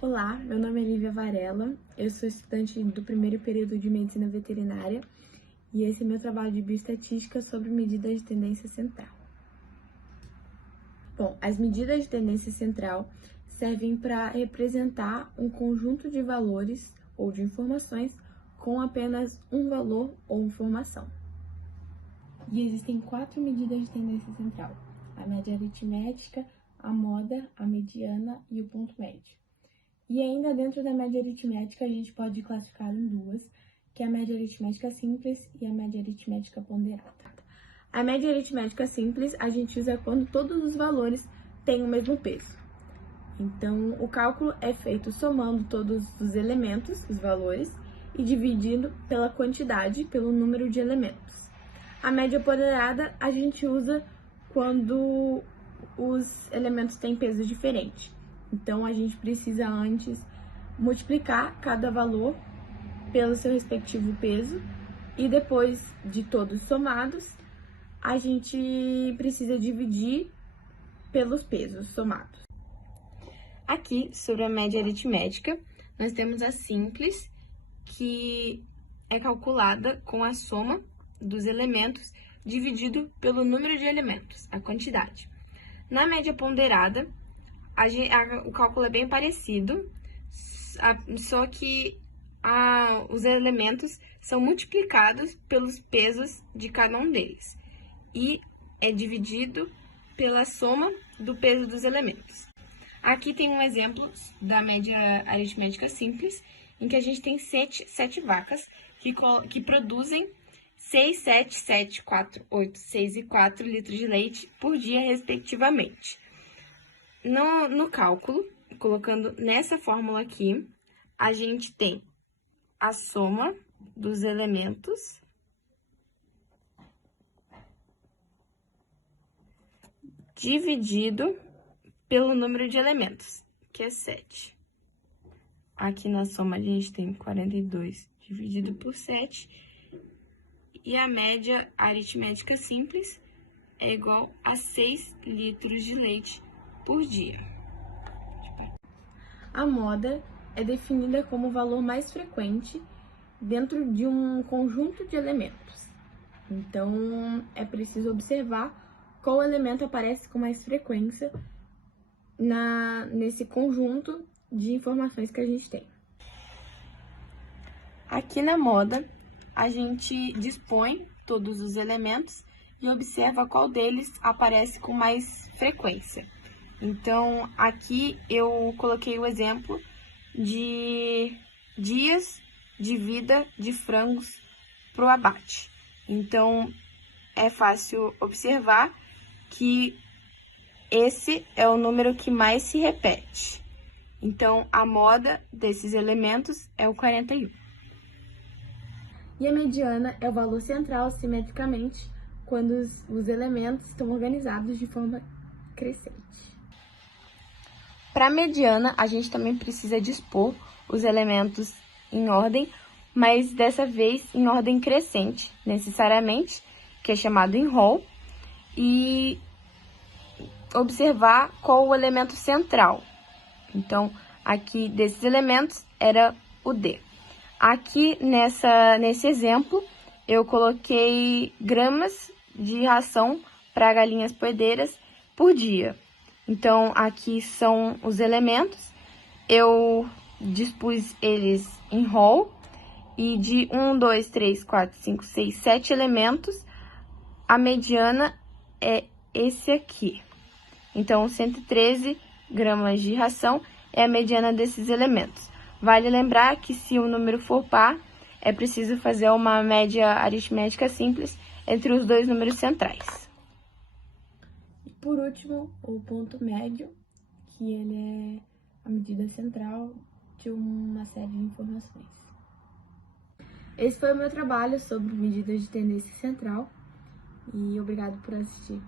Olá, meu nome é Lívia Varela, eu sou estudante do primeiro período de Medicina Veterinária e esse é meu trabalho de bioestatística sobre medidas de tendência central. Bom, as medidas de tendência central servem para representar um conjunto de valores ou de informações com apenas um valor ou informação. E existem 4 medidas de tendência central: a média aritmética, a moda, a mediana e o ponto médio. E ainda dentro da média aritmética, a gente pode classificar em duas, que é a média aritmética simples e a média aritmética ponderada. A média aritmética simples a gente usa quando todos os valores têm o mesmo peso. Então, o cálculo é feito somando todos os elementos, os valores, e dividindo pela quantidade, pelo número de elementos. A média ponderada a gente usa quando os elementos têm peso diferente. Então, a gente precisa antes multiplicar cada valor pelo seu respectivo peso e depois de todos somados, a gente precisa dividir pelos pesos somados. Aqui, sobre a média aritmética, nós temos a simples, que é calculada com a soma dos elementos dividido pelo número de elementos, a quantidade. Na média ponderada, o cálculo é bem parecido, só que os elementos são multiplicados pelos pesos de cada um deles e é dividido pela soma do peso dos elementos. Aqui tem um exemplo da média aritmética simples, em que a gente tem 7 vacas que produzem 6, 7, 7, 4, 8, 6 e 4 litros de leite por dia, respectivamente. No cálculo, colocando nessa fórmula aqui, a gente tem a soma dos elementos dividido pelo número de elementos, que é 7. Aqui na soma a gente tem 42 dividido por 7, e a média aritmética simples é igual a 6 litros de leite por dia. A moda é definida como o valor mais frequente dentro de um conjunto de elementos. Então, é preciso observar qual elemento aparece com mais frequência nesse conjunto de informações que a gente tem. Aqui na moda, a gente dispõe todos os elementos e observa qual deles aparece com mais frequência. Então, aqui eu coloquei o exemplo de dias de vida de frangos para o abate. Então, é fácil observar que esse é o número que mais se repete. Então, a moda desses elementos é o 41. E a mediana é o valor central simetricamente quando os elementos estão organizados de forma crescente. Para a mediana, a gente também precisa dispor os elementos em ordem, mas dessa vez em ordem crescente, necessariamente, que é chamado em rol, e observar qual o elemento central. Então, aqui desses elementos era o D. Aqui nesse exemplo, eu coloquei gramas de ração para galinhas poedeiras por dia. Então, aqui são os elementos, eu dispus eles em rol, e de 1, 2, 3, 4, 5, 6, 7 elementos, a mediana é esse aqui. Então, 113 gramas de ração é a mediana desses elementos. Vale lembrar que se o número for par, é preciso fazer uma média aritmética simples entre os dois números centrais. Por último, o ponto médio, que ele é a medida central de uma série de informações. Esse foi o meu trabalho sobre medidas de tendência central e obrigado por assistir.